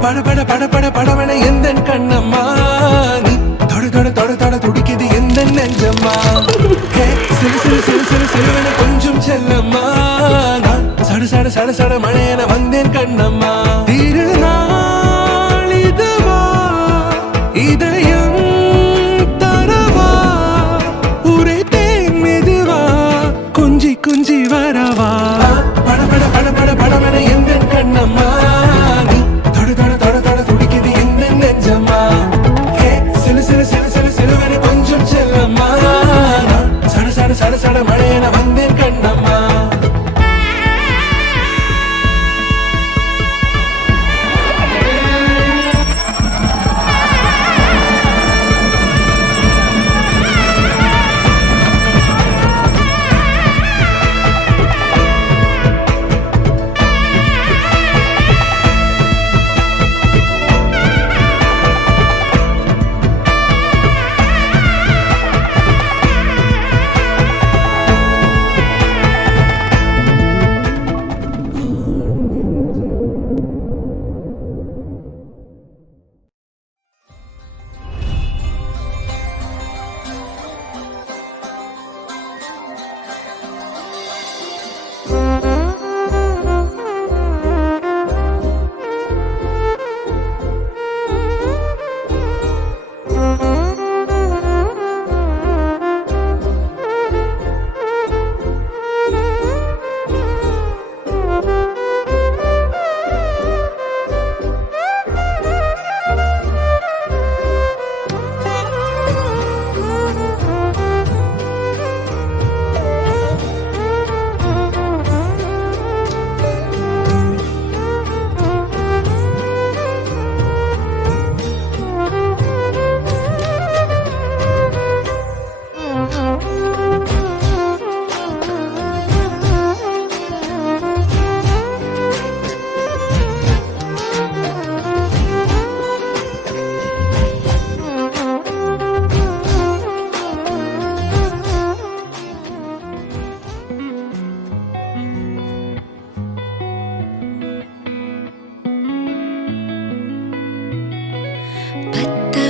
பட பட பட பட படவன எந்த கண்ணம்மா நீ தொட தொட தொட தொட துடிக்குது எந்த நெஞ்சம்மா சிறு சிறு சிறு சிறு சிறுவன கொஞ்சம் செல்லம்மா நான் சட சட சட சட மழையன வந்தேன் கண்ணம்மா திருநாள் இதுவா இதயம் தரவா உரைத்தேன் மெதுவா குஞ்சி குஞ்சி வரவா பட பட பட பட படவன எந்த கண்ணம்மா சட சட மழையன வந்தேன் கண்ணம்மா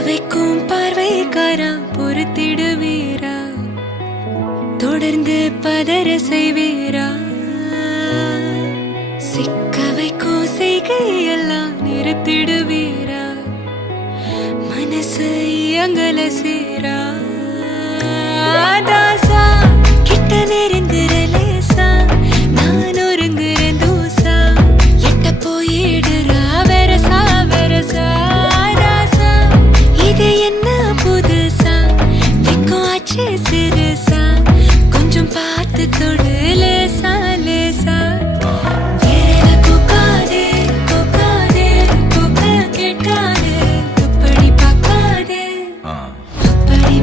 வைக்கும் பார்வைக்காரா பொறுத்திடுவீரா தொடர்ந்து பதற செய்வீரா சிக்க வைக்கும் செய்கையெல்லாம் நிறுத்திடுவீரா மனசு இயங்கல சீரா தாசா கிட்ட நெருங்குறலேசா நான் ஒருங்குறேன் தூசா எட்ட போயிடுறா வெரசா வெரசா இது என்ன புதுசா வெக்கம் ஆச்சு சிறுசா கொஞ்சம் பார்த்து தொடு லேசா லேசா வேற கோக்காதே கோக்காதே கோக்க கேட்காதே துப்படி பார்க்காதே துப்படி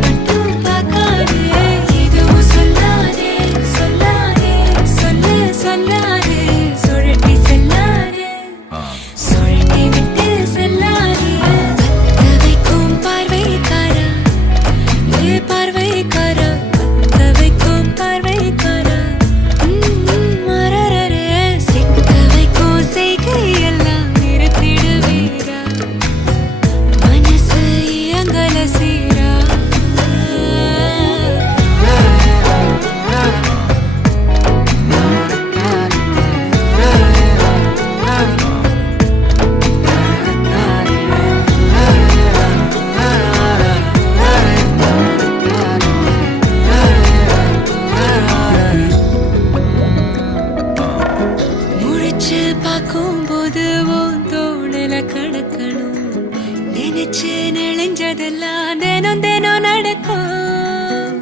பார்க்கும்போது உன் தோணுல கிடக்கணும் நினைச்சு நெளிஞ்சதெல்லாம் தினம் தினம் நடக்கும்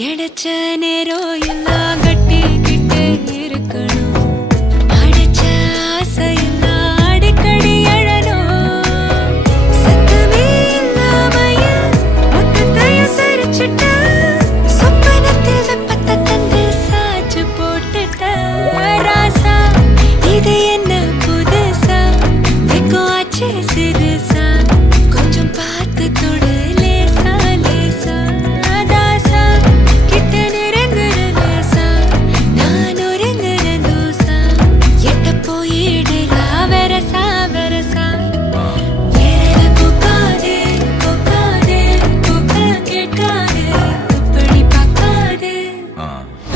கிடைச்ச நேரம் எல்லாம் கட்டிக்கிட்டு இருக்கணும் அடைச்ச ஆசையெல்லாம் அடிக்கடி எழணும் சத்தமே இல்லாமைய மொத்தத்தையும் சரிச்சுட்ட சொப்பனத்தில் வெப்பத்தை தந்து சாச்சு போட்டுட்ட ராசா இது என்ன புதுசா வெக்கம் ஆச்சு சிறுசா கொஞ்சம் பார்த்து தொடு லேசா லேசா தாசா கிட்ட நெருங்குற லேசா நான் ஒருங்குற தூசா எட்ட போயிடுறா வெரசா வெரசா வேற பூக்காதே பூக்காதே பூக்க கேட்காதே அப்படி பார்க்காதே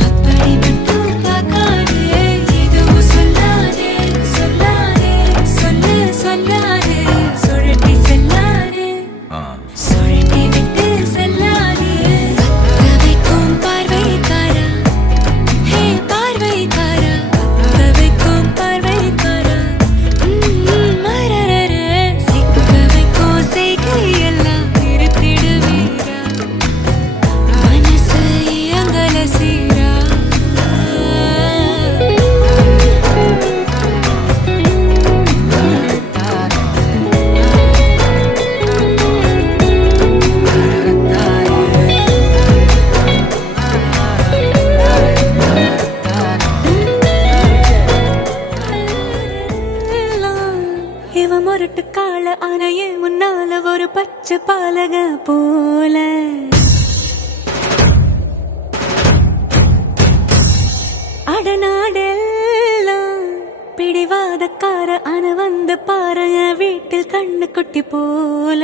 அப்படி மட்டும் பார்க்காதே எதுவும் சொல்லாதே சொல்லாதே சொல்லு சொல்லாதே சுழட்டி செல்லாதே சுழட்டி விட்டு செல்லாதே பத்த வைக்கும் பார்வைக்காரா ஹே பார்வைக்காரா பத்த வைக்கும் பார்வைக்காரா மரரர சிக்க வைக்கும் செய்கையெல்லாம் நிறுத்திடுவீரா மனசு இயங்கல சீரா இவ முரட்டு கால ஆனையே முன்னால ஒரு பச்சை பாலக போல அடநாடெல்லாம் பிடிவாதக்கார அன வந்து பாருங்க வீட்டில் கண்ணு குட்டி போல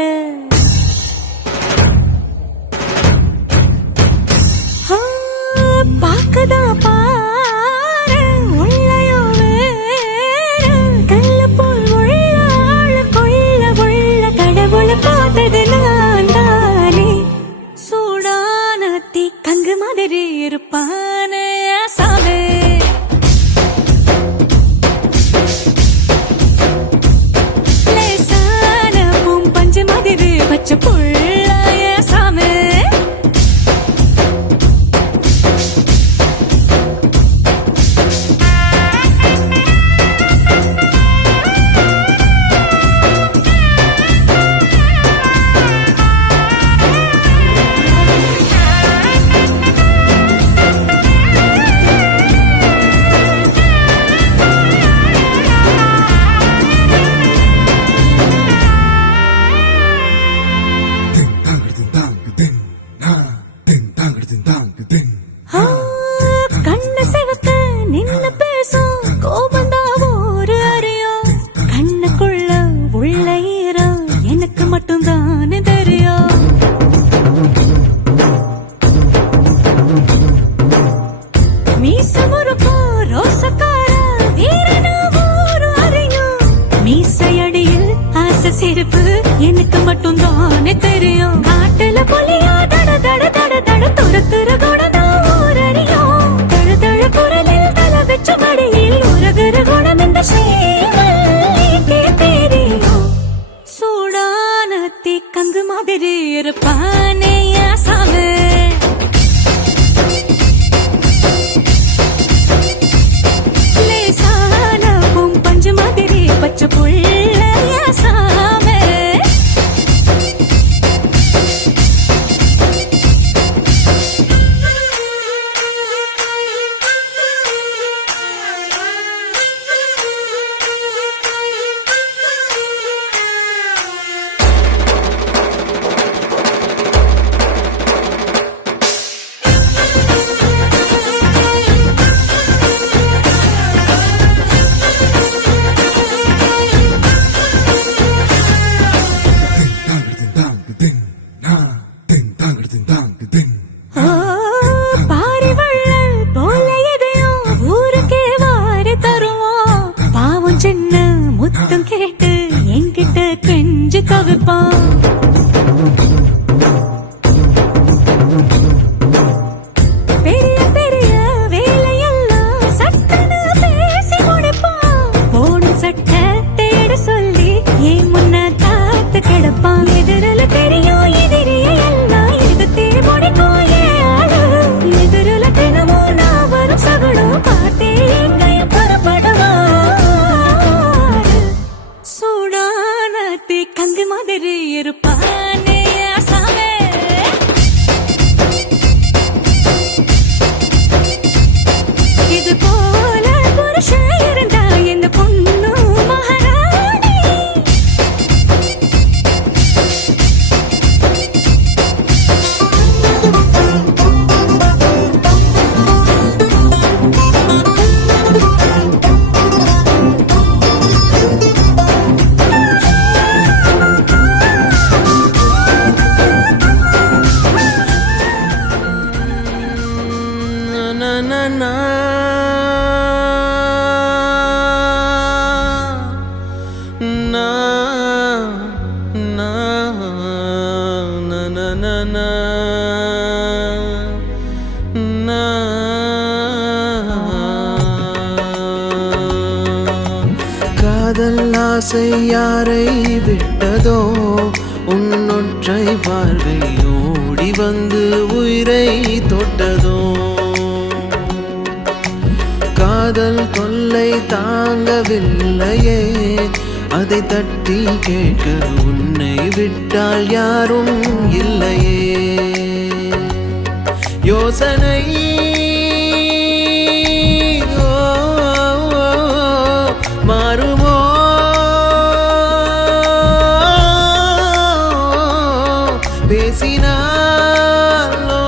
பாக்கதா பாரு உள்ளயோ வேற கல்லு போல் உள்ள ஆள கொள்ள உள்ள கடவுளை பார்த்தது நான் தானே சூடான தீ கங்கு மாதிரி இருப்பானே சாமி லேசான பூம் பஞ்சு மாதிரி பச்சை புள்ளைய சாமி கண்ண சிவக்க நின்னு பேசும் கோபந்தா ஒரு அறியும் கண்ணுக்குள்ள உள்ள ஈரம் எனக்கு மட்டும் தானே தெரியும் மீச முறுக்கும் ரோசக்கார வீரனா ஒரு அறியும் மீசையடியில் ஆசை சிரிப்பு எனக்கு மட்டும் தானே தெரியும் காட்டுல புலியா தட தட தட தட துரத்துற குணம் ஒரு அறியும் தழு தழு குரலில் தலை வச்ச மடியில் உரகுற குணம் இந்த சேவல்லிக்கே தெரியும் சூடான தீ கங்கு மாதிரி இருப்பானே சாமி லேசான பூம் பஞ்சு மாதிரி பச்சை புள்ளைய சாமி பாரிவள்ளல் போல எதையும் ஊருக்கே வாரி தருவோம் பாவம் சின்ன முத்தம் கேட்டு என்கிட்ட கெஞ்சு தவிப்பான் பெரிய பெரிய வேலையெல்லாம் சட்டன பேசி முடிப்பான் போன சட்டை தேட சொல்லி ஏன் முன்ன காத்து கிடப்பான் எதிரில தெரியும் எதிரிய எல்லாம் எதிர்த்தே முடிக்கும் ஏன் ஆளு எதிரில தினமும் நான் வரும் சகுனம் பார்த்தே எங்கையும் புறப்படுவார் சூடான தீ கங்கு மாதிரி இருப்பானே ஆசாமே இது போல புருஷன் இருந்தா எந்த பொண்ணு மகாராணி na na na na na na na na na na காதல் ஆசை யாரை விட்டதோ உன்னொற்றை பார்வை ஓடி வந்து உயிரை தொட்டதோ காதல் தொல்லை தாங்கவில்லையே அதை தட்டி கேட்க உன்னை விட்டால் யாரும் இல்லையே யோசனை ஓ, மாறுமோ பேசினாலோ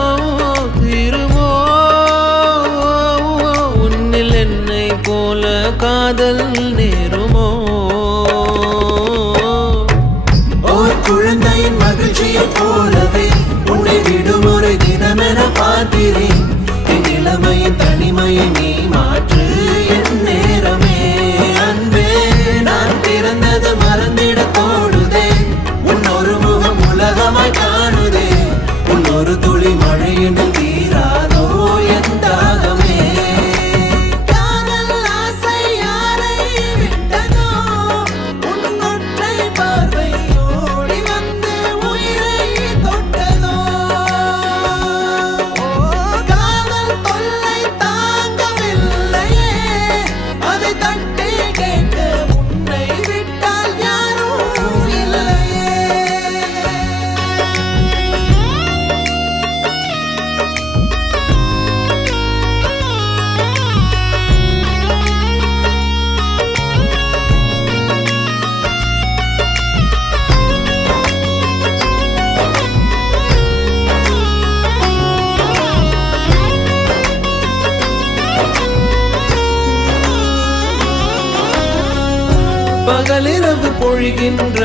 தீருமோ உன்னில் என்னை போல காதல் நேருமோ ஓர் குழந்தையின் மகிழ்ச்சியை போலவே உன்னை விடுமுறை தினமென பார்க்கிறேன் என் இளமையின் தனிமையை நீ மாற்று என் நேரமே அன்பே நான் பிறந்தது மறந்திட தோடுதே உன் ஒரு முகம் உலகமாய் காணுதே உன் ஒரு துளி மழையின் தீராதோ என் தாகமே காதல் ஆசை யாரை விட்டதோ உன் ஒற்றை பார்வை ஓடி வந்து உயிரை தொட்டதோ காதல் தொல்லை தாங்கவில்லையே அதை தட்டி கேட்க உன்னை விட்டால் யாரும் இல்லையே பகலிரவு பொழிகின்ற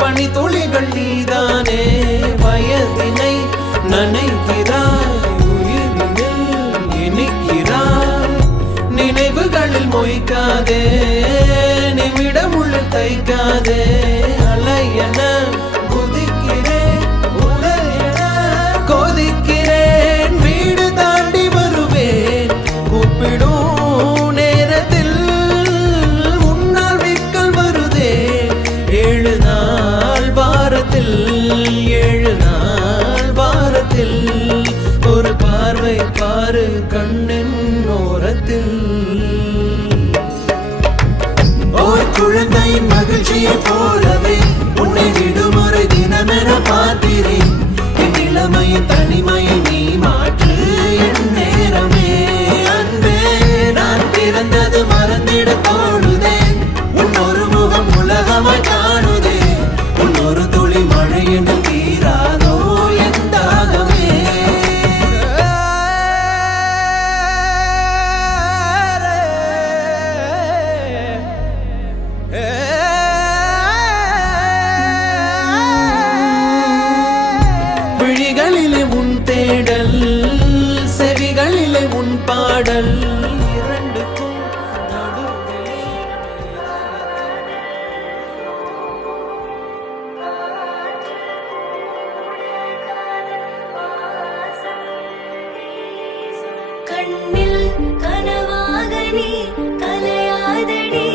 பனித்துளிகள் நீதானே வயதினை நனைக்கிறாய் உயிரினில் இனிக்கிறாய் நினைவுகளில் மொய்க்காதே நிமிடமுள்ள தைக்காதே அலையென குதிக்கிறேன் உடல் என கொதிக்கிறேன் வீடு தாண்டி வருவேன் கூப்பிடும் நேரத்தில் முன்னால் விக்கல் வருதே 7 நாள் வாரத்தில் 7 நாள் வாரத்தில் ஒரு பார்வை பாரு கண்ணின் ஓரத்தில் ஓர் குழந்தையின் மகிழ்ச்சியை போலவே உன்னை விடுமுறை தினமென பார்க்கிறேன் என் இளமையின் தனிமையை நீ மாற்று என் நேரமே அன்பே நான் பிறந்தது மறந்திட தோணுதே உன் ஒரு முகம் உலகமாய் காணுதே உன் ஒரு துளி மழையின் தீராதோ என் தாகமே விழிகளிலே உன் தேடல் செவிகளிலே உன் பாடல் இரண்டுக்கும் நடுவிலே கண்ணில் கனவாக நீ கலையாதடி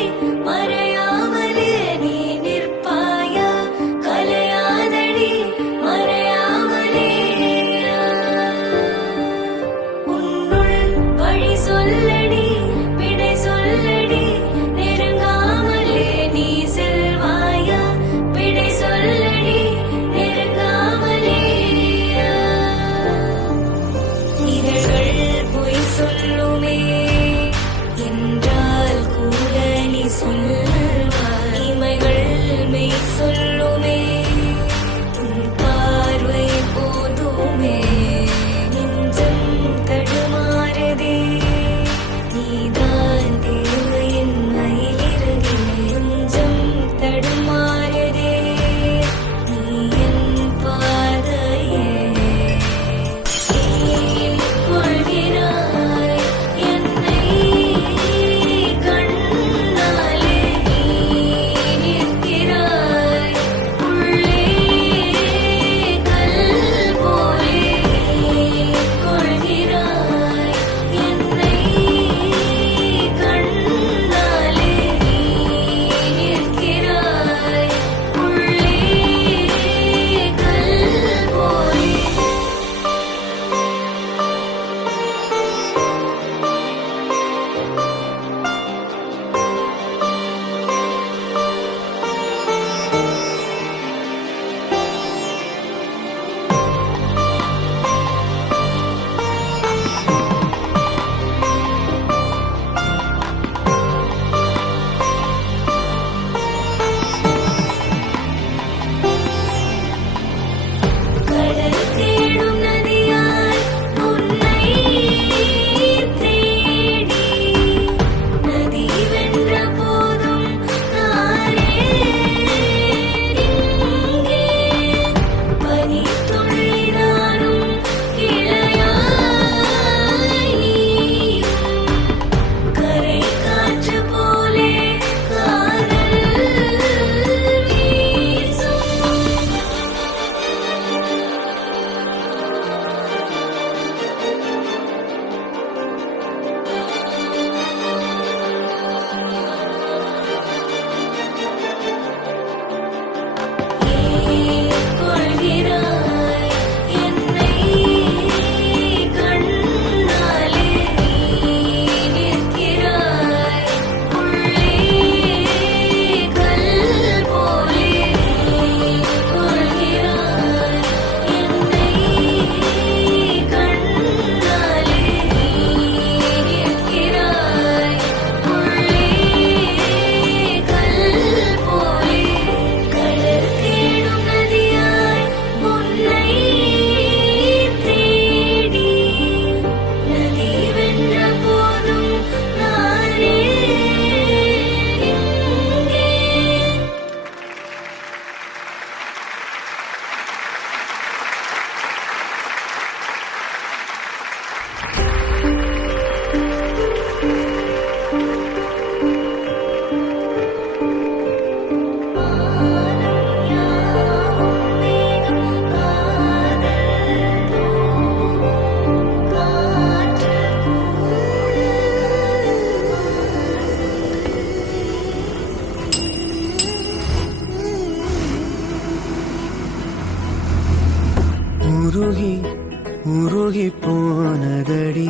உருகி போனதடி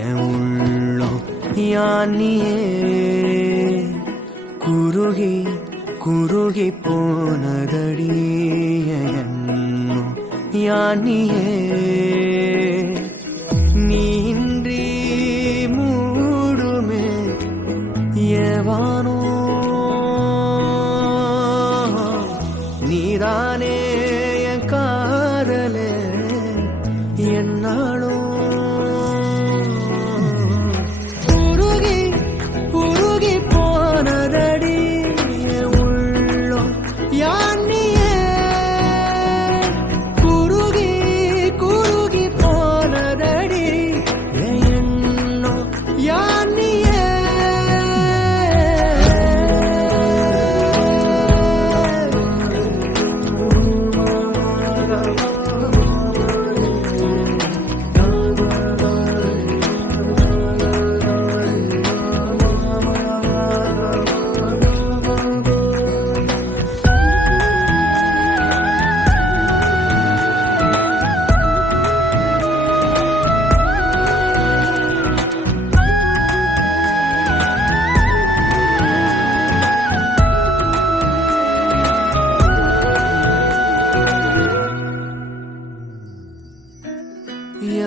என் உள்ளம் யானியே குருகி குருகி போனதடி என் எண்ணம் யானியே நீன்றி மூடுமே ஏவானோ நீதானே என் காதலே என்னாலும் உருகி உருகி போனதடி என் உள்ளம் யானியே குருகி குருகி போனதடி என் எண்ணம் யானியே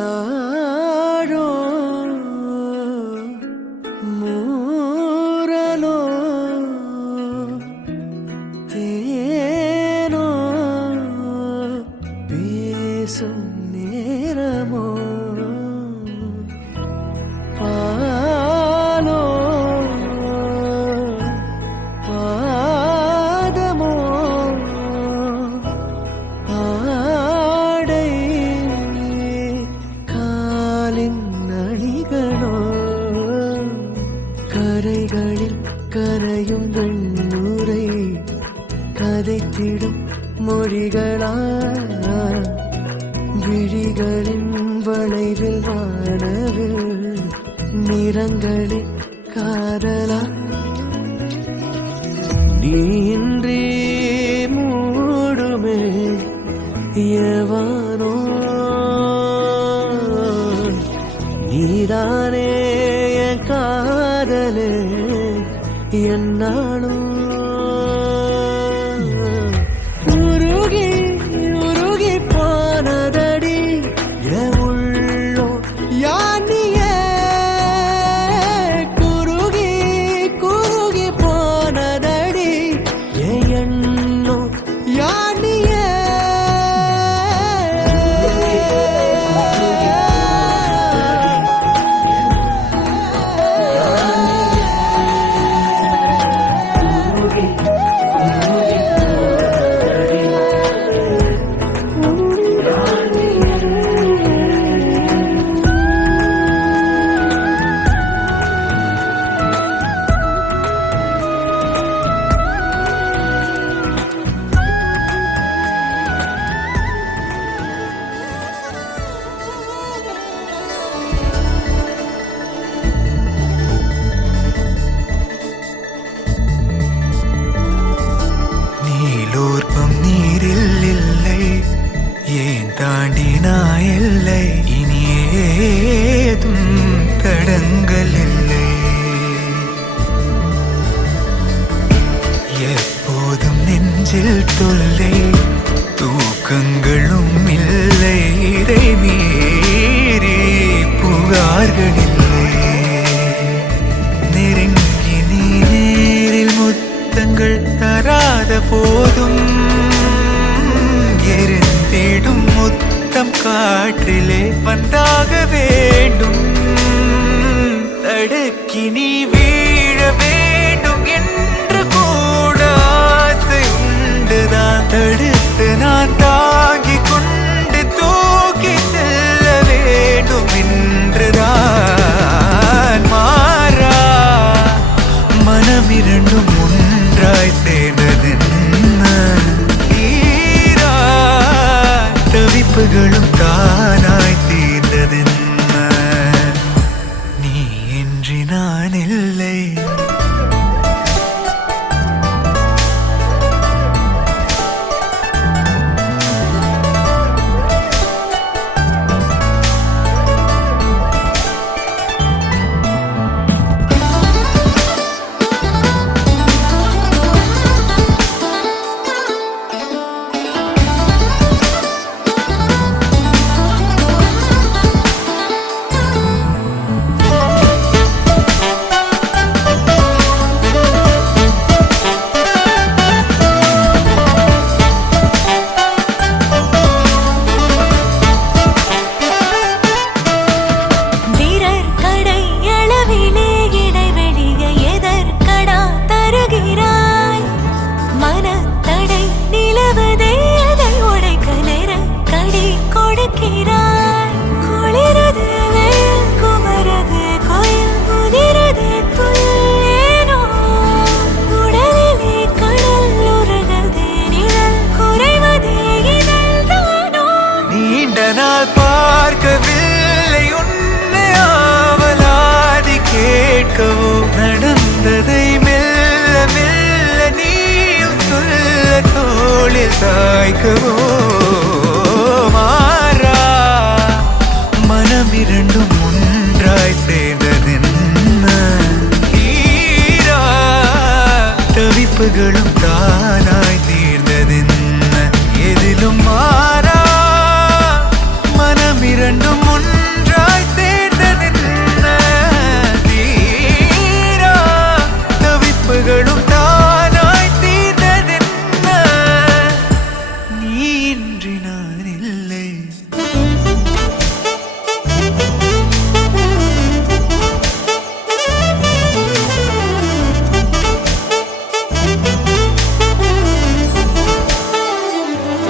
யாரோ மூரலோ தேனோ பேசும் நேரமோ பாலோ பாதமோ ஆடை காலின் அணிகளோ கரைகளில் கரையும் வெண்ணுரை கதைத்திடும் மொழிகளா விழிகளின் வளைவில் வானவில் நிறங்களில் காதலா நீன்றி மூடுமே எவானோ நீதானே என் காதலே என்னாலும் உருகி உருகி போனதடி என் உள்ளம் யானியே குருகி குருகி போனதடி என் எண்ணம் யானியே நீலோர்ப்பம் நீரில் இல்லை ஏன் தாண்டினா எல்லை இனி ஏதும் தடங்கள் இல்லை எப்போதும் நெஞ்சில் தொல்லை தூக்கங்களும் இல்லை இதை மீறி புகார்கள் இல்லை நெருங்கி நீ நேரில் முத்தங்கள் தராத போதும் எரிந்திடும் முத்தம் காற்றிலே வந்தாக வேண்டும் தடுக்கி நீ வீழ வேண்டும் என்று கூட ஆசை உண்டுதான் தடுத்து நான் தாங்கிக் கொண்டு தூக்கி செல்ல வேண்டும் என்றுதான் மாறா மனம் இரண்டும் ஒன்றாய் சேர்ந்ததென்ன தீரா தவிப்புகளும் தானாய் தீர்ந்ததென்ன நீ இன்றி நான் இல்லை வைக்கவோ மாறா மனம் இரண்டும் ஒன்றாய் சேர்ந்ததென்ன தீரா தவிப்புகளும் தானாய் தீர்ந்ததென்ன எதிலும் மாறா மனம் இரண்டும் ஒன்றாய் சேர்ந்ததென்ன தீரா தவிப்புகளும் தானாய் தீர்ந்ததென்ன நீ இன்றி நான் இல்லை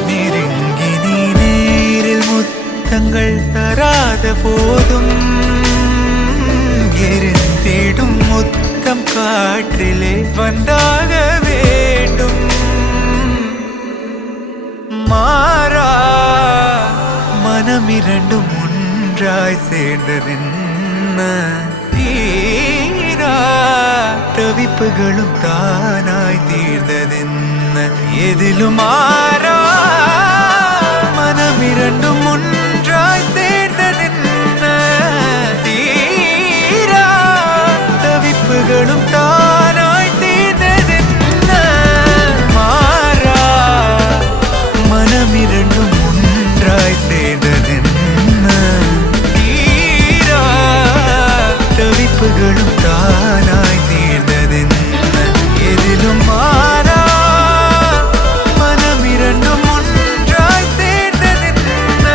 நெருங்கி நீ நேரில் முத்தங்கள் தராத போதும் எரிந்திடும் முத்தம் காற்றிலே வந்தாக வேண்டும் மாறா மனம் இரண்டும் ஒன்றாய் சேர்ந்ததென்ன தீரா தவிப்புகளும் தானாய் தீர்ந்ததென்ன எதிலும் மாறா மனம் இரண்டும் ஒன்றாய் சேர்ந்ததென்ன தீரா தவிப்புகளும் தானாய் தீர்ந்ததென்ன மாறா மனம் இரண்டும் ஒன்றாய் சேர்ந்ததென்ன தீரா தவிப்புகளும் தானாய் தீர்ந்ததென்ன எதிலும் மாறா மனம் இரண்டும் ஒன்றாய் சேர்ந்ததென்ன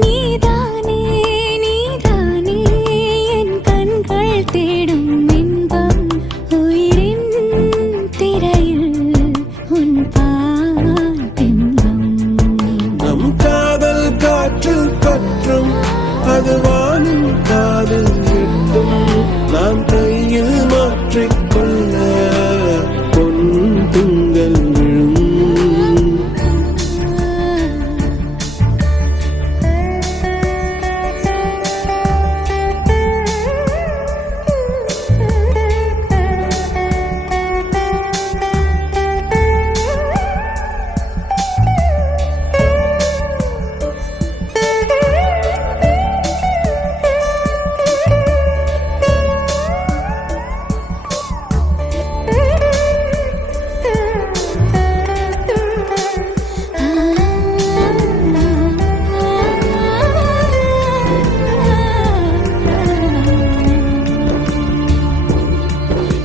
நீதானே நீதானே என் கண்கள் தேடும் இன்பம் உயிரின் திரையில் உன் பால் பிம்பம் நம் காதல் காற்றில் பற்றும் அது வானும் காதல் எட்டும் நாம் கையில் மாற்றிக்கொள்ள பொன் திங்கள் விழும்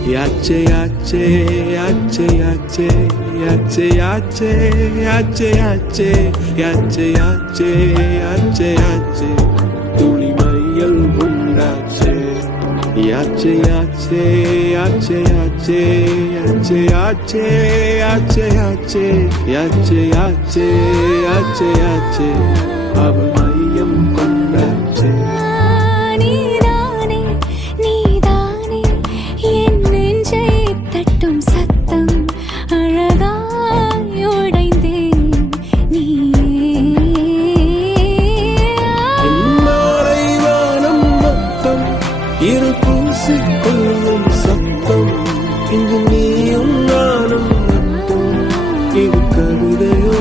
Yache, yache, yache, yache, yache, yache, yache, yache, yache, yache, yache, yache, tuli mayal bundache. Yache, yache, yache, yache, yache, yache, yache, yache, yache, yache, yache, yache, aval mayam bundache. நீதானே நீதானே என் நெஞ்சை தட்டும் சத்தம் அழகாய் உடைந்தேன் நீயே மாலை வானம் மொத்தம் இரு பூசிக்கொள்ளும் சத்தம் இங்கு நீயும் நானும் மட்டும் இது கவிதையோ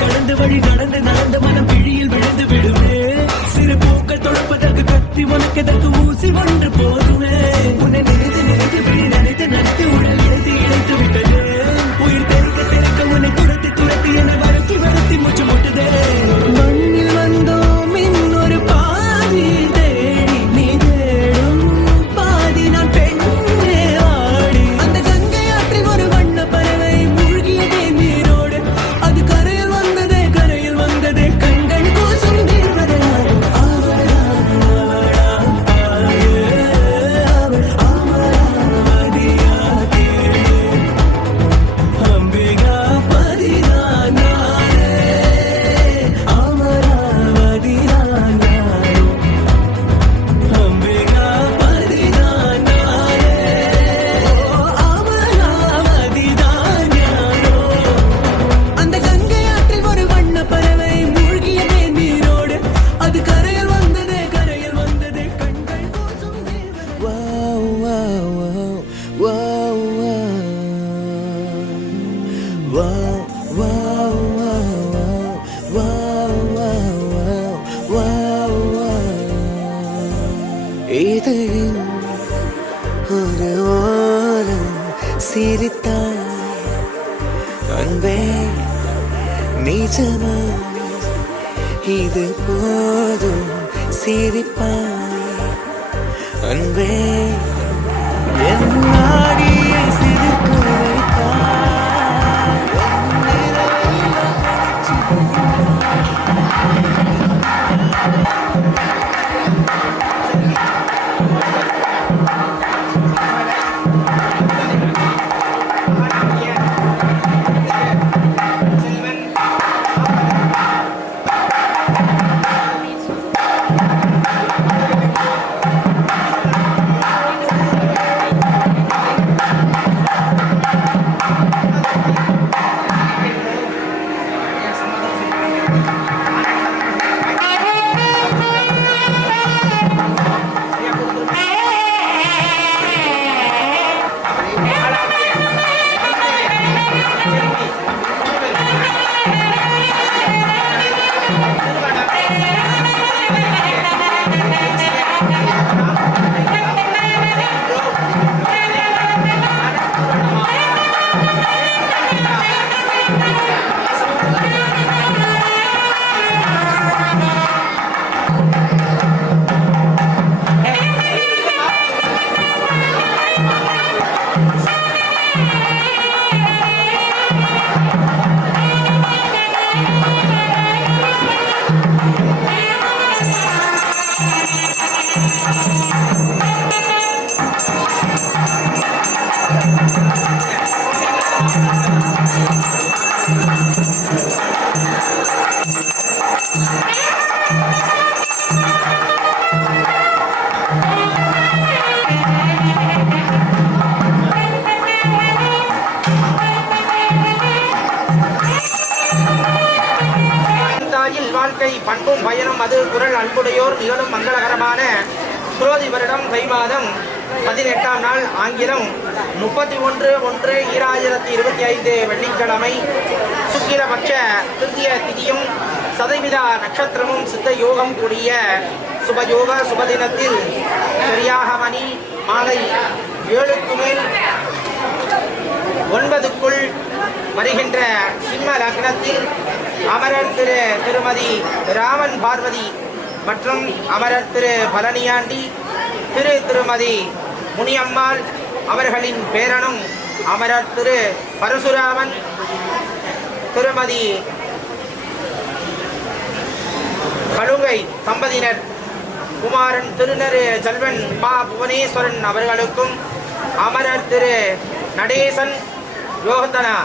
கடந்து வழி நடந்து நடந்த மனம் பிழியில் விழுந்து விடுமே சிறு பூக்கள் தொடுப்பதற்கு கத்தி உனக்கதற்கு ஊசி ஒன்று போதுமே உன்னை நினைத்து நினைத்து விழி நினைத்து நினைத்து உடல் இழைத்து இழைத்து விட்டது உயிர் தெருக்க தெருக்க உன்னை துரத்தி துரத்தி என்னை வருத்தி வருத்தி முச்சு முட்டுதே மண்ணில் வந்தோம் இன்னொரு பாதி தேடி நீ தேடும் பாதி நான் பெண்ணே ஆடி அந்த கங்கை ஆற்றில் ஒரு வண்ண பறவை மூழ்கியதே நீரோடு அது கரையில் வந்ததே கண்கள் கூசும் அந்த கங்கை ஆற்றில் ஒரு வண்ண பறவை மூழ்கியதே நீரோடு அது கரையில் வந்ததே கண்கள் கூசும் இதழின் ஒரு ஓரம் சிரித்தாய் அன்பே நிஜமா இது போதும் சிரிப்பாய் அன்பே என் நாடியை சிரிக்க வைத்தாய் வாழ்க்கை பண்பும் பயனும் அது குரல் அன்புடையோர் நிகழும் மங்களகரமான குரோதி வருடம் தை மாதம் 18ஆம் நாள் ஆங்கிலம் 31/1/2025 வெள்ளிக்கிழமை சுக்கிரபட்ச திருத்திய திதியும் சதவிதா நட்சத்திரமும் சித்த யோகம் கூடிய சுபயோக சுபதினத்தில் சரியாக மணி மாலை 7க்கு மேல் 9க்குள் வருகின்ற சிம்ம லக்னத்தில் அமரர் திருமதி ராமன் பார்வதி மற்றும் அமரர் பழனியாண்டி திருமதி முனியம்மாள் அவர்களின் பேரனும் அமரர் பரசுராமன் திருமதி கழுங்கை தம்பதியினர் குமாரன் திருநரு செல்வன் பா புவனேஸ்வரன் அவர்களுக்கும் அமரர் நடேசன் யோகத்தனா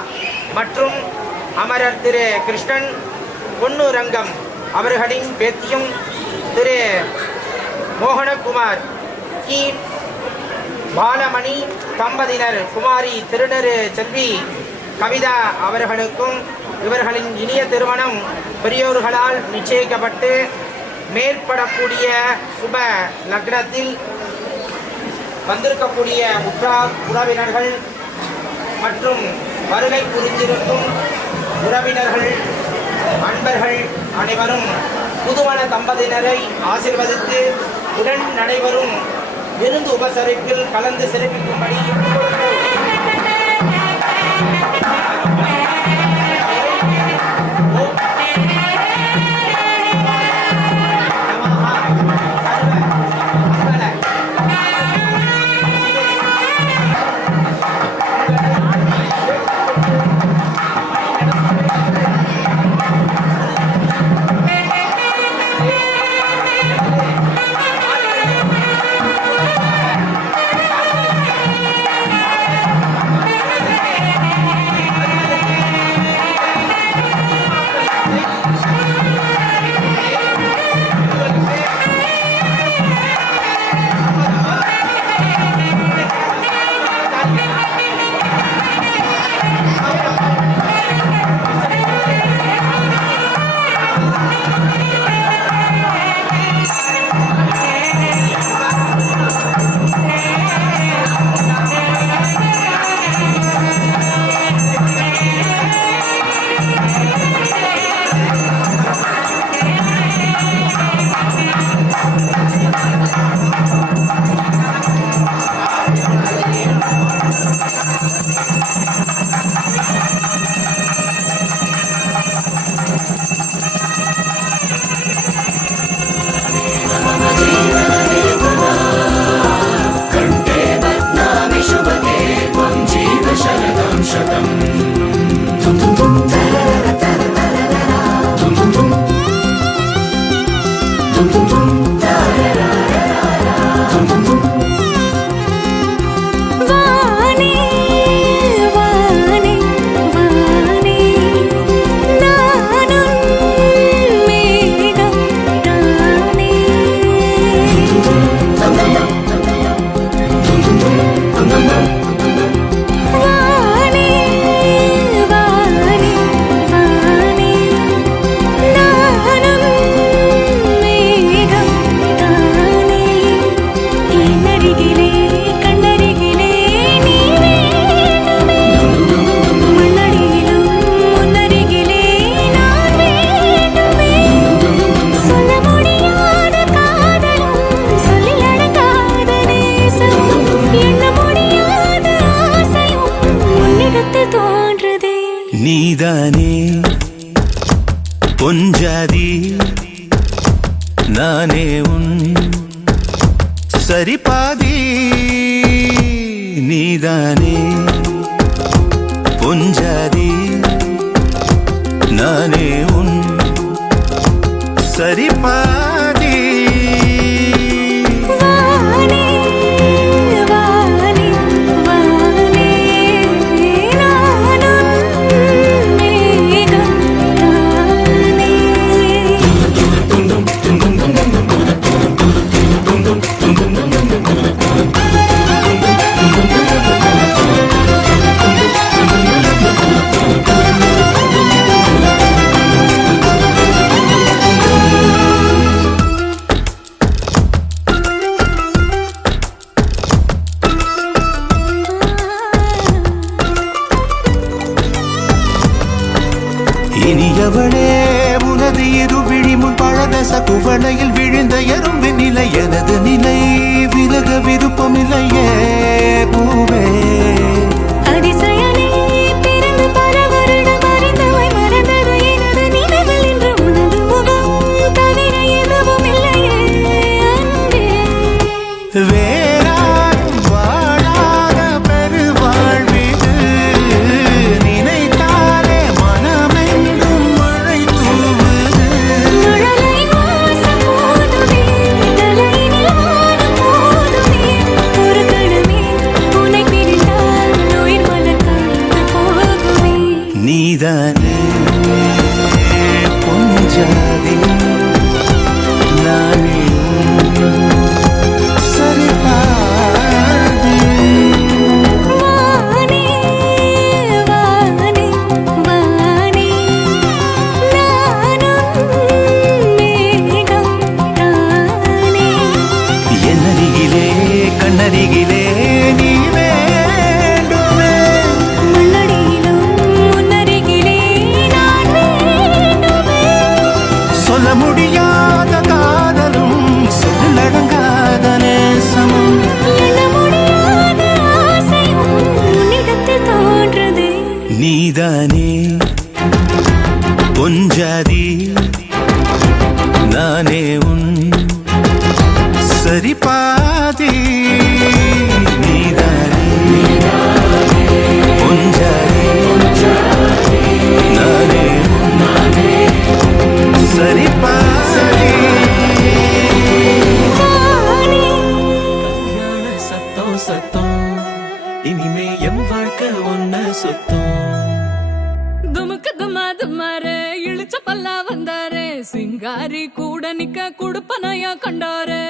மற்றும் அமரர் கிருஷ்ணன் பொன்னுரங்கம் அவர்களின் பேத்தியும் மோகனகுமார் கி பாலமணி தம்பதியினர் குமாரி திருநரு செல்வி கவிதா அவர்களுக்கும் இவர்களின் இனிய திருமணம் பெரியோர்களால் நிச்சயிக்கப்பட்டு மேற்படக்கூடிய சுப லக்னத்தில் வந்திருக்கக்கூடிய உற்றார் உறவினர்கள் மற்றும் வருகை புரிந்திருக்கும் உறவினர்கள் பக்தர்கள் அனைவரும் புதுமண தம்பதியினரை ஆசீர்வதித்து உடன் நடைபெறும் விருந்து உபசரிப்பில் கலந்து சிறப்பிக்கும்படி நீதானே பொஞ்சாதி நானே உன் சரிபாதி நீதானே பொஞ்சாதி நானே உன் சரிபாதி இனியவளே உனது இரு விழிமுன் பழதச குவளையில் விழுந்த எறும்பின் நிலை எனது நிலை விலக விருப்பமில்லையே பூவே அதிசயனே பிறந்து பல வருடம் அறிந்தவை மறந்தது எனது நினைவில் இன்று உனது முகம் தவிர எதுவும் இல்லையே அன்பே வேறாரும் வாழாத பெருவாழ்விது நினைத்தாலே மனமெங்கும் மழை தூவுது மழலை வாசம் போதுமே தலையினில் வானம் போதுமே ஒரு கணமே உன்னை பிரிந்தால் உயிர் மலர்காய்ந்து போகுமே நீதானே பொஞ்சாதி நானே சரிபாதி வானே வானே வானே நானும் மேகம் தானே என்னருகிலே கண்ணருகிலே நீ வேண்டுமே முன்னடியிலும் முன்னருகிலே நான் வேண்டுமே சொல்ல முடியாத காதலும் சொல்லடங்காத நேசமும் எண்ண முடியாத ஆசையும் உன்னிடத்தில் தோன்றுதே. நீதானே பொஞ்சாதி நானே உன் சரிபாதி. நீதானே பொஞ்சாதி நானே உன் சரிபாதி. கல்யாண சத்தம் சத்தம் இனிமே என் வாழ்க்கை ஒன்ன சுத்தம். துமுக்கு துமாரே இழிச்ச பல்லா வந்தாரே சிங்காரி கூட நிக்க குடுப்பனையா கண்டாரே.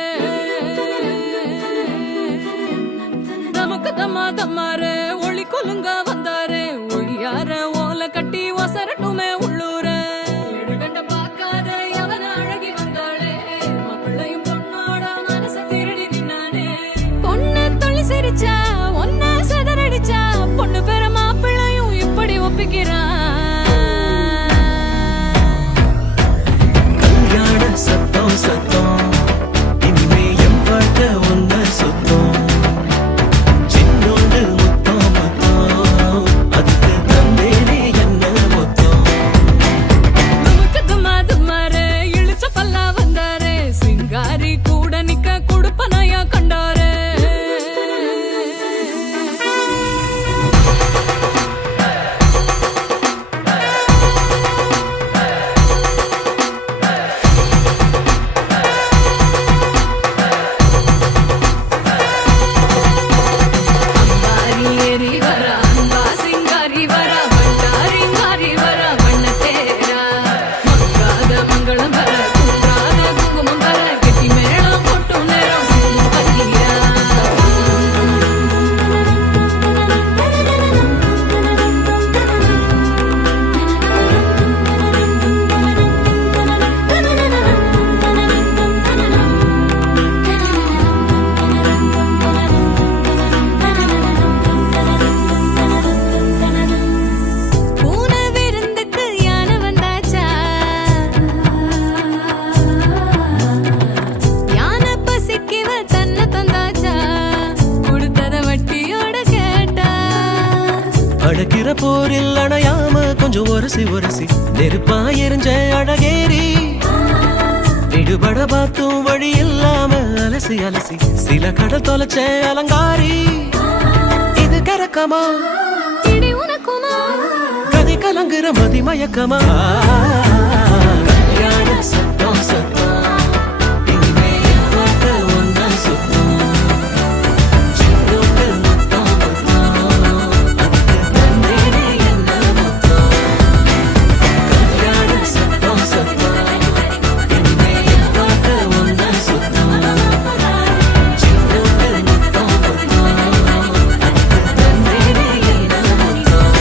தமக்கு தமாரே ஒளி கொலுங்க வந்தாரே ஒய்யார ஓலை கட்டி ஒசரட்டுமே உள்ளூரே. கண்ட பார்க்காத அவன அழகி வந்தாளே மாப்பிள்ளையும் பொண்ணோட மனச திருடி நின்னானே. பொண்ணு தொழி சிரிச்சா ஒன்ன செதறடிச்சா பொண்ணு பெற மாப்பிள்ளையும் இப்படி ஒப்பிக்கிறான். கல்யாண சத்தம் சத்தம் இனிமே என் வாழ்க்கை ஒன்ன சுத்தம். சின்னோண்டு முத்தம் முத்தம் அதுக்கு தந்தேனே என்ன மொத்தம். துமுக்கு துமாரே இழிச்ச பல்லா வந்தாரே சிங்காரி கூட நிக்க குடுப்பனையா கண்டாரே. அம்பாரி ஏறி வரா அன்பா சிங்காரி வரா பண்டாரிங்காரி வரா வண்ண தேரா. மங்காத மங்களம் வர குன்றாத குங்குமம் வர கெட்டி மேளம் கொட்டு நேரம் சிங்கம் பையா. பூனை விருந்துக்கு யானை வந்தாச்சா யானை பசிக்கிவ தன்னை தந்தாச்சா கொடுத்தத வட்டியோட கேட்டா. அடக்கிற போரில் அணையாம கொஞ்சம் ஒரசி ஒரசி நெருப்பா எரிஞ்ச அழகேரி. விடுபட பார்த்தும் வழி இல்லாம அலசி அலசி சில கடல் தொலைச்ச அலங்காரி. இது கரக்கமா இடி உனக்குமா கதி கலங்குற மதி மயக்கமா. கல்யாண சத்தம் சத்தம் இனிமே என் வாழ்க்கை ஒன்னா சுத்தம். சின்னோண்டு முத்தம் முத்தம் அதுக்கு தந்தேனே என்ன மொத்தம். கல்யாண சத்தம் சத்தம் இனிமே என் வாழ்க்கை ஒன்னா சுத்தம். சின்னோண்டு முத்தம் முத்தம் அதுக்கு தந்தேனே என்ன மொத்தம்.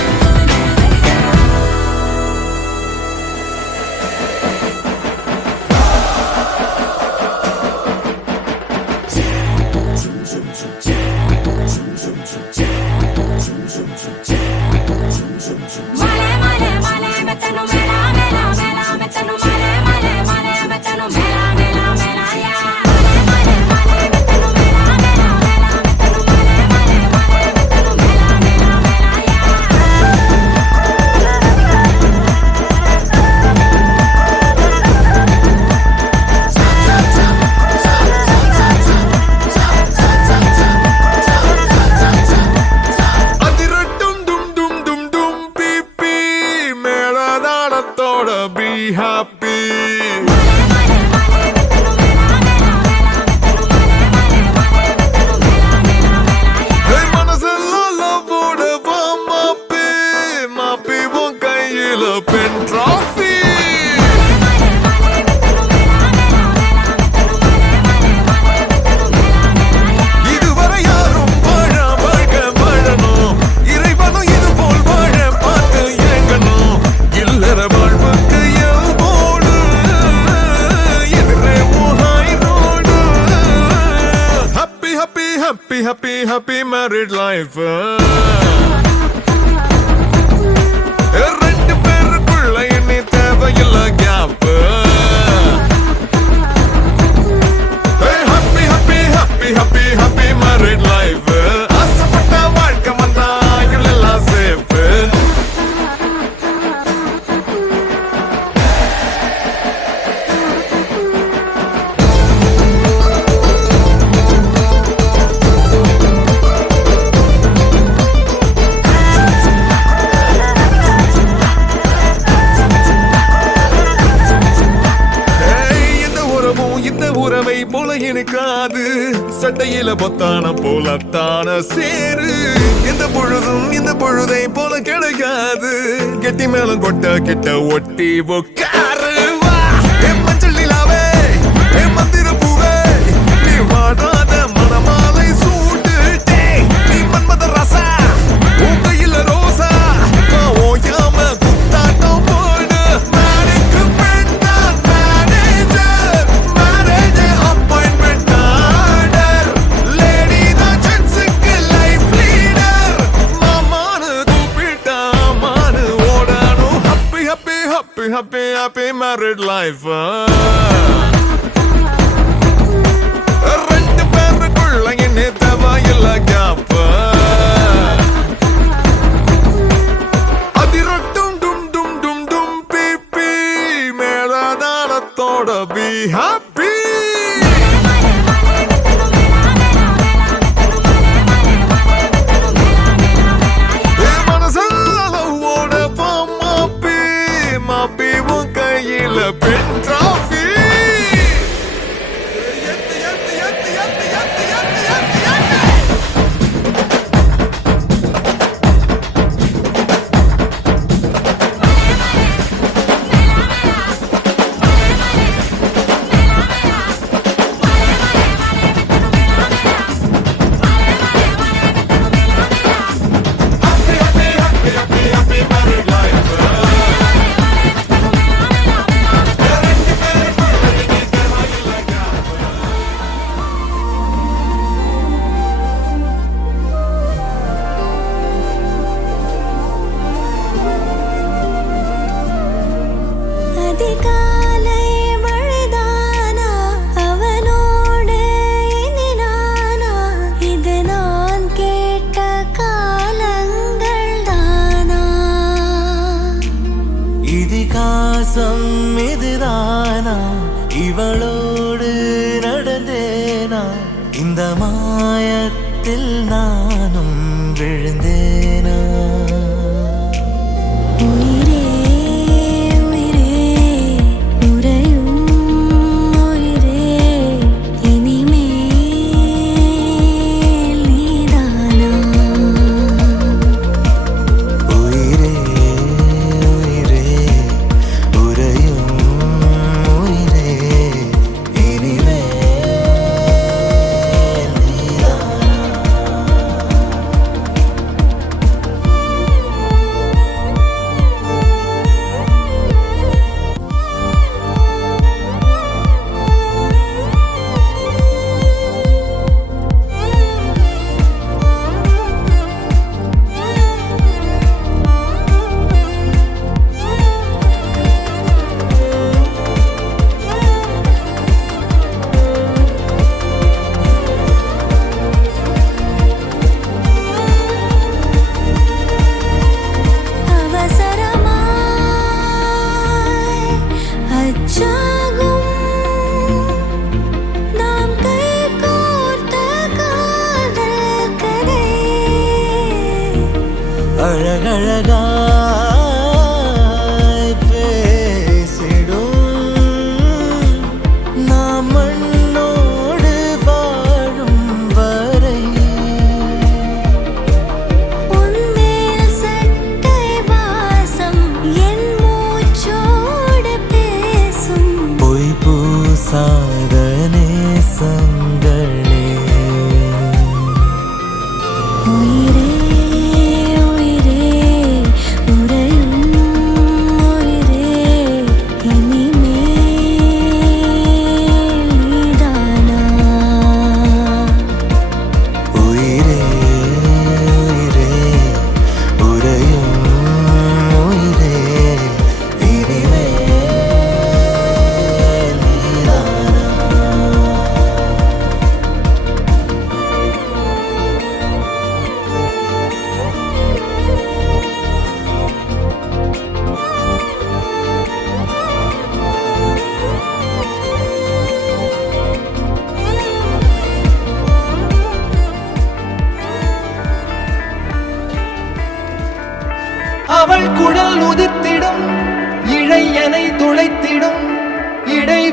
மலே மலே மலே மெத்தனு மேலா மேலா மேலா மெத்தனு மலே மலே மலே மெத்தனு மேலா மேலா மேலா யா. மலே மலே மலே மெத்தனு மேலா மேலா மேலா மெத்தனு மலே மலே மலே மெத்தனு மேலா மேலா மேலா யா. அதிரட்டும் டும் டும் டும் டும் பி பி மேளதாளத்தோட பி ஹாப்பி. மனசெல்லாம் லவ்வோட வா மாப்பி மாப்பி உன் கையில பென் டிராஃபி. இதுவரை யாரும் வாழ வாழ்க்கை வாழணும் இறைவனும் இது போல் வாழ பார்த்து ஏங்கணும். இல்லற வாழ்வுக்கு எல்போடு எதிரே ஊஹாய் ரோடு. Happy happy happy happy happy married life. ரெண்டு பேருக்குள்ள இனி தேவையில்ல கேப். ஊறவை போல இனிக்காது, சட்டையில பொத்தான போலத்தான சேரு. இந்த பொழுதும் இந்த பொழுதை போல கிடைக்காது, கெட்டி மேலும் கொட்ட கிட்ட ஒட்டி உக்காரு. வா என் மஞ்சள் நிலாவே, என் மந்திர பூவே, நீ வாடாத மணமாலை சூட்டு. டேய், நீ மன்மத ராசா, உன் கையில ரோசா, ஓயாம குத்தாட்டம் போடு. மேனுக்கு பெண்ணான் manager, marriage appointment order, lady தான் ஜென்ஸுக்கு லைஃப் லீடர். மாமானு கூப்பிட்டா மானு ஓடணும். Happy happy happy happy happy married life. ரெண்டு பேருக்குள்ள என்ன தேவையில்ல கேப். அதிரட்டும் டும் டும் டும் டும் பிபி, மேலதாளத்தோட பி ஹாப்பி. மனசோட மாப்பி மாப்பி உன் கையில பெண் டிராஃபி. அதிகாலை மழைதானா, அவனோடு இனி நானா, இது நான் கேட்ட காலங்கள் தானா? இதிகாசம் இதுதானா, இவளோடு நடந்தேனா, இந்த மாயத்தில் நானும் விழுந்தேனா? உயிரே உயிரே உறையும் உயிரே, இனிமேல் நீதானா? உயிரே உயிரே உறையும் உயிரே, இனிமேல் நீதானா? அவசரமாய் அச்சாகும் நாம் கைகோர்த்த காதல் கதை. அழகழகாய் பேசிடும் நாம் மண்ணோடு வாழும் வரை, உன்மேல் சட்டை வாசம் என் மூச்சோடு பேசும். பொய் பூசாத நேசங்களே. உயிரே உயிரே உறையும் உயிரே, இனிமேல் நீதானா? உயிரே உயிரே உறையும் உயிரே, இனிமேல் நீதானா?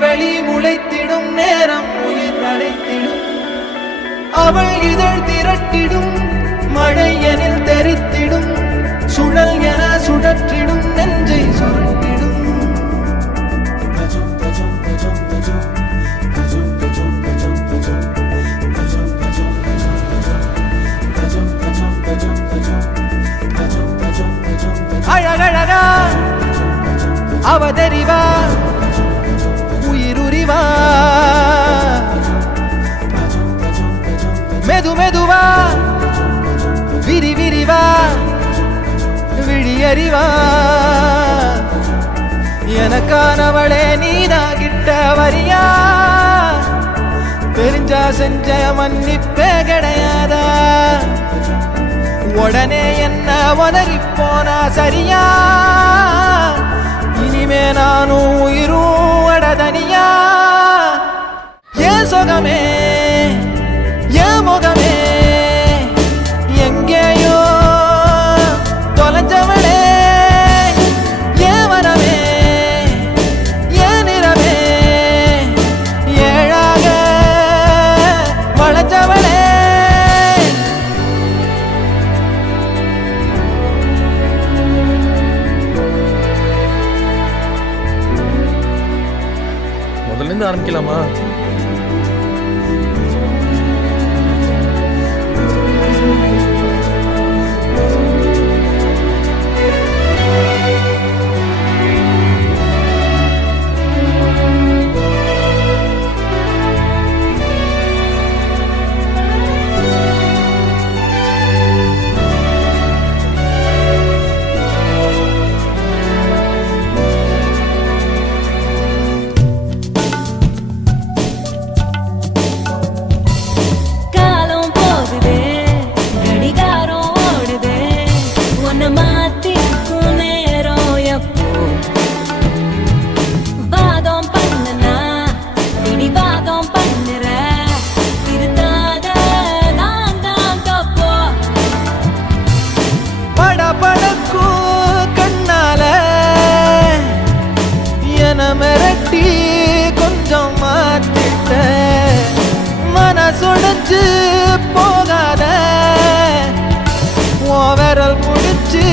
இடைவெளி முளைத்திடும் நேரம் உயிர் நடைத்திடும் அவள் இதழ் திரட்டிடும் மழை எனில் தெரித்திடும் சுழல் என சுழற்றிடும் நெஞ்சை சுருட்டிடும் அழகழகா அவதறிவா உயிருரிவா மெது மெதுவா விரி விரிவா விழியறிவா எனக்கானவளே நீதான் கிட்ட வரியா தெரிஞ்சா செஞ்ச மன்னிப்பே கிடையாதா உடனே என்ன உதறி போனா சரியா இனிமே நானும் உயிரும் அடதனியா ஏன் சுகமே ஏன் முகமே எங்கேயோ தொலைஞ்சவளே ஏன் வரவே ஏன் நிறவே ஏழாக வளைஞ்சவளே முதல்ல இருந்து ஆரம்பிக்கலாமா? காலம் போகுதே கடிகாரம் ஓடுதே உன்னை மாத்திக்கும் நேரம் எப்போ வாதம் பண்ணுனா பிடிவாதம் பண்ணுற திருத்தாத நான் தான் தப்போ படபடக்கும் கண்ணால என மிரட்டி கொஞ்சம் மாத்திட்ட மனசுடைஞ்சு போகாத உன் விரல் முடிச்சு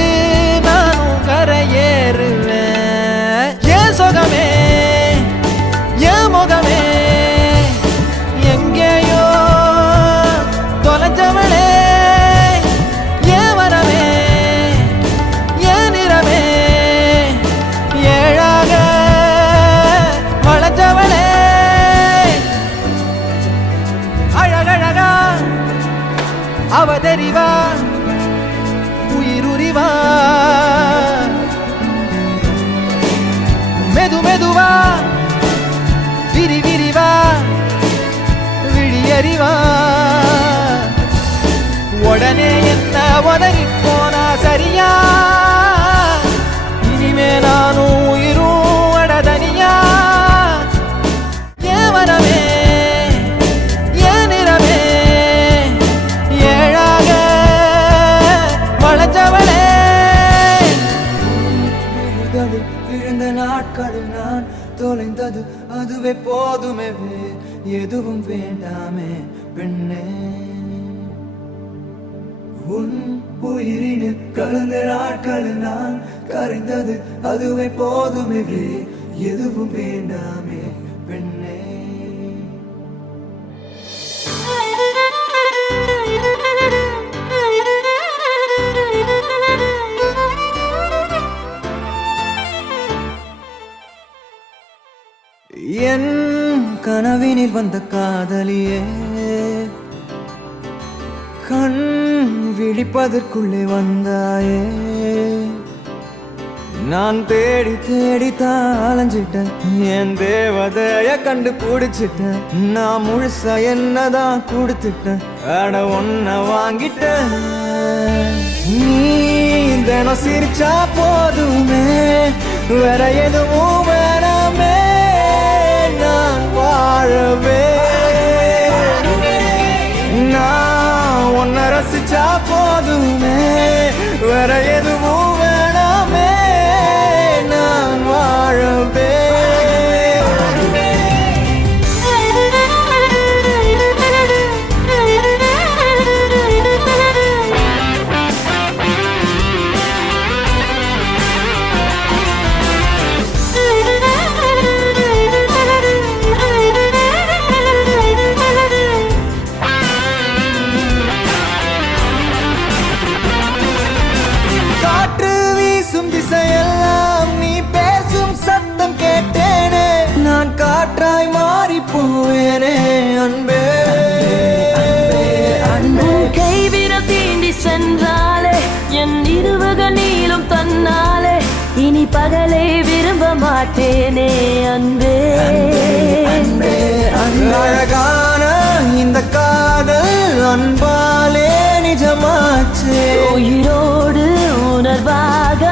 நானும் கரையேறுவேன் ஏன் சுகமே ஏன் முகமே எங்கேயோ தொலைஞ்சவளே ஏன் வரவே ஏன் நிறமே ஏழாக வளைஞ்சவளே அழகழகா அவதறிவா உயிருரிவா மெது மெதுவா விரி விரிவா விழியறிவா உடனே என்ன உதறி போனா சரியா இனிமே நானும் உயிரும் அடதனியா ஏன் வரவே ஏன் நிறமே ஏழாக வளைஞ்சவளே விழுந்த நாட்களில் நான் தொலைந்தது அதுவே போதுமே எதுவும் வேண்டாமே பெண்ணே உன் உயிரினில் கலந்த நாட்களில் நான் கரைந்தது அதுவே போதுமே எதுவும் வேண்டாமே பெண்ணே என் கனவினில் வந்த காதலியே கண் விழிப்பதற்குள்ளே வந்தாயே நான் தேடி தேடி அலைஞ்சிட்டேன் என் தேவதைய கண்டுபிடிச்சிட்டேன் நான் முழுசா என்னதான் கொடுத்துட்டேன் அட ஒன்ன வாங்கிட்டேன் நீ தினம் சிரிச்சா போதுமே வேற எதுவும் வேணாமே நான் வாழவே நான் உன்னை ரசிச்சா போதுமே வேற எதுவும் வேணாமே நான் வாழவே பகலை விரும்ப மாட்டேனே அன்பே அழகான இந்த காதல் அன்பாலே நிஜமாச்சே உயிரோடு உணர்வாக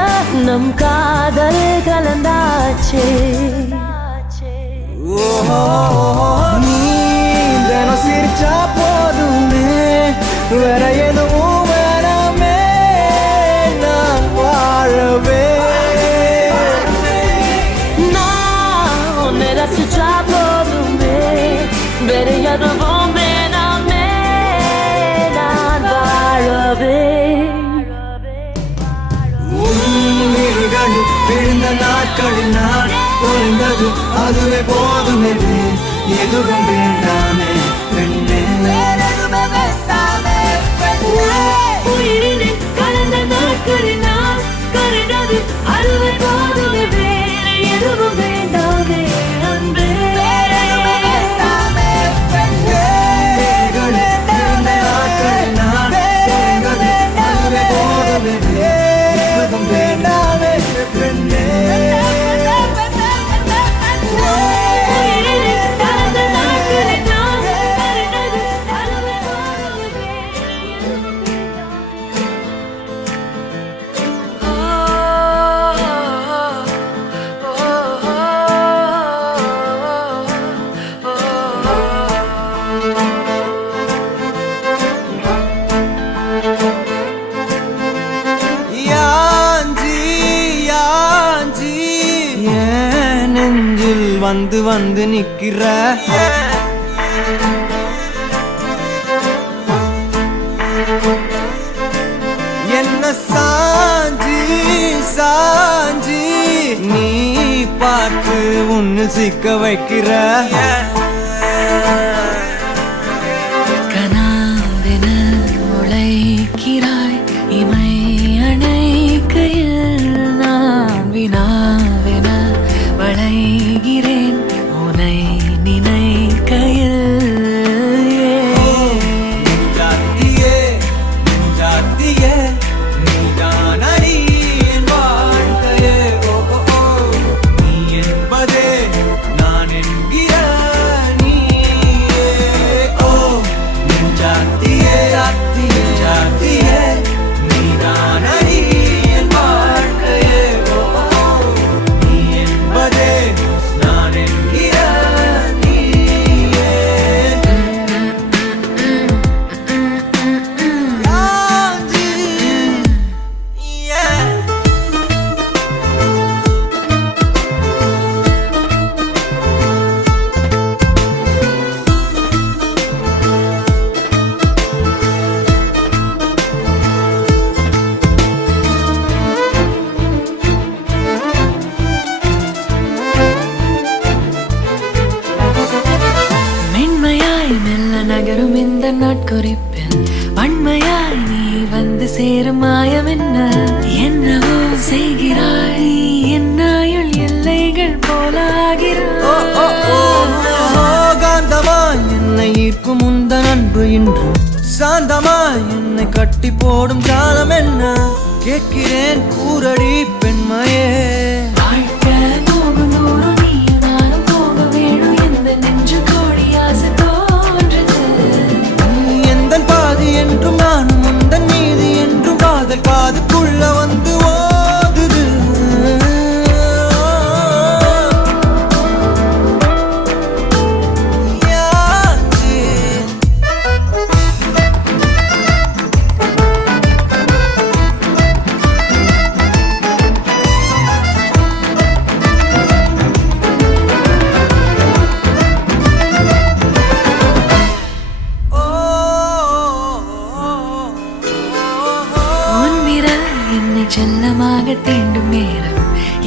நம் காதல் கலந்தாச்சே நீ தினம் சிரிச்சா போதுமே வேற எதுவும் வேணாமே நான் வாழவே நான் உன்னை ரசிச்சா போதுமே வேற எதுவும் வேணாமே நான் வாழவே உயிர்கள் விழுந்த நாட்களில் நான் பொருந்தது அதுவே போதுமே எதுவும் வேண்டாமே பெண்ணே உயிரினில் கலந்த நாட்களில் நான் கருண்டது அதுவே போதுமே வேற எதுவும் வேண்டாமே அன்பே உயிர்கள் விழுந்த நாட்களில் நான் பொருந்தது அதுவே போதுமே எதுவும் வேண்டாமே பெண்ணே வந்து வந்து நிக்கிற என்ன சாஞ்சி சாஞ்சி நீ பார்த்து உன்னு சிக்க வைக்கிற கனாவென முளைக்கிறாய் இமை அணைக்கையில் நான் வினாவென வளைகிறேன் உனை நினைக்கையில் ஜாத்தியே ஜாத்தியே நீதான் அடி என் வாழ்க்கையே ஓ ஓ ஓ நீ என்பதே நான் என்கிற நீயே ஓ ஜாத்தியே ஜாத்தியே ஜாத்தியே நீதான் அடி என் வாழ்க்கையே ஓ ஓ நீ என்பதே நான் என்கிற நீயே யாஞ்சி yeah மென்மையாய் மெல்ல நகரும் இந்த நாட்குறிப்பில் வன்மையாய் நீ வந்து சேரும் மாயம் என்னவோ செய்கிறாய் என்னாயுள் எல்லைகள் போலாகிறாய் காந்தமாய் என்னை ஈர்க்கும் உந்தன் அன்பு இன்று சாந்தமாய் என்னை கட்டி போடும் காலம் என்ன கேட்கிறேன் கூரடி பெண்மையே வாழ்க்கை போகும் தூரம் நீயும் நானும் போக வேணும் எந்த நெஞ்சு கோடி ஆசை தோன்றுது நீ எந்தன் பாதி என்றும் நானும் உந்தன் மீதி என்றும் காதல் காதுக்குள்ள வந்து ஓதுது யாச்சி உன் விரல் என்னை செல்லமாக தீண்டும் நேரம்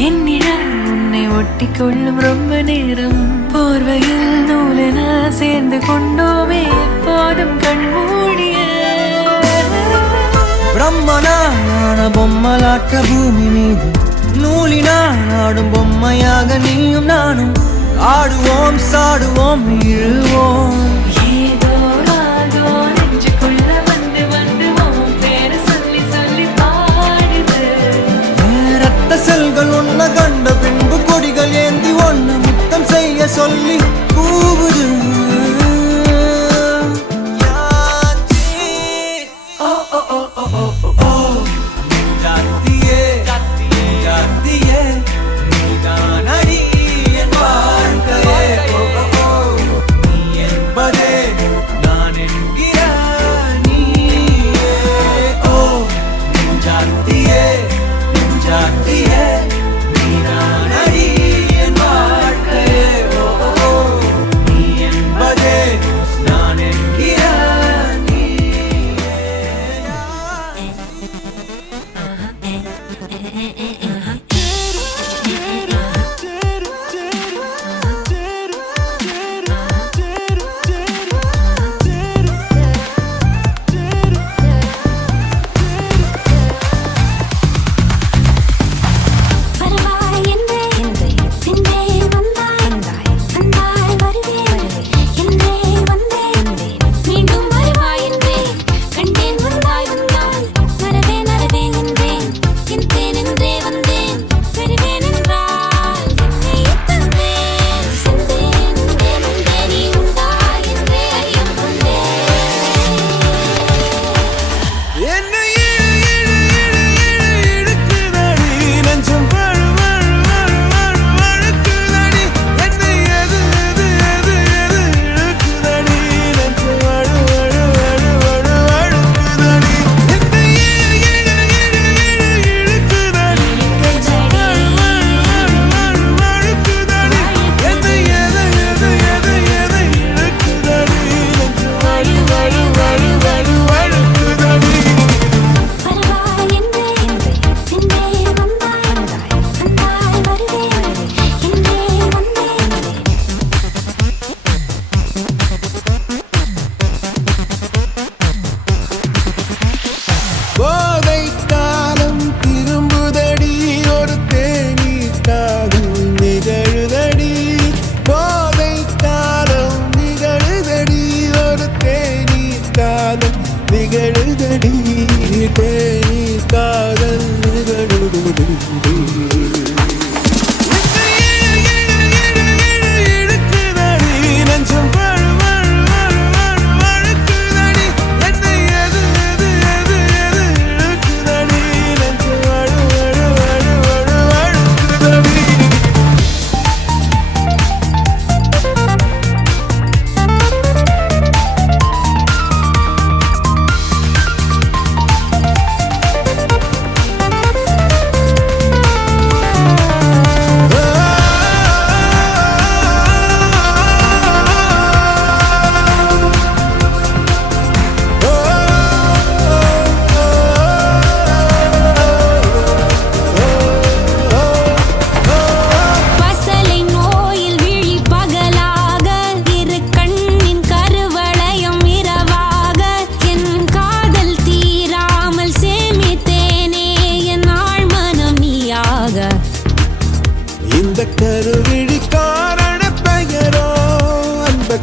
என் நிழல் உன்னை ஒட்டி கொள்ளும் ரொம்ப நேரம் போர்வையில் நூலென சேர்ந்து கொண்டோமே எப்போதும் கண்மூடிய பிரம்மனான பொம்மலாட்ட பூமி மீது நூலினால் ஆடும் பொம்மையாக நீயும் நானும் ஆடுவோம் சாடுவோம் இழுவோம் ஏதோ ராகோ நெஞ்சுக்குள்ள வந்து வந்து உன் பேரை சொல்லி சொல்லி பாடுது ரத்த செல்கள் ஒன்ன சொல்லி கூவுது ஜாத்தியே ஜாத்தியே நீதான் அடி என் வாழ்க்கையே நீ என்பதே நான் என்கிற நீயே ஓ ஜாத்தியே ஜாத்தியே நீதான் அடி என் வாழ்க்கையே நீ என்பதே நான் என்கிற வருவாய் என்றே பின்னே வந்தாய் வந்தாய் வருவே என்றே வந்தேன் மீண்டும் வருவாய் என்றே கண்டேன் வந்தாய் வருவேன் என்றேன் என் தேன் என்றே வந்தேன் வருவேன் என்றால் என்னை தந்தேன் சென்றேன் என்றே நீ உண்டாய் என்றே ஐயம் கொண்டேன் என்னை இழுக்குதடி நெஞ்சம் வழுக்குதடி என்னை எது இழுக்குதடி நெஞ்சம் வழுக்குதடி என்னை இழுக்குதடி நெஞ்சம் வழுக்குதடி என்னை எது இழுக்குதடி நெஞ்சம் வழுக்குதடி வருவாய் என்றே பின்னே வந்தாய் வந்தாய் வருவே என்றே வந்தேன் போதை காலம் திரும்புதடி ஒரு தேநீர் காதல் நிகழுதடி போதை காலம் நிகழுதடி ஒரு தேநீர் காதல் நிகழுதடி தேநீர் காதல் நிகழுதடி இழுக்குதடி நெஞ்சம் வழுக்குதடி என்னை எது இழுக்குதடி நெஞ்சம் வழுக்குதடி பசலை நோயில் விழி பகலாக இரு கண்ணின் கருவளையம் இரவாக என் காதல் தீராமல் சேமித்தேனே என் ஆழ்மனம் நீயாக இந்த கருவிழி காரண பெயரோ அந்த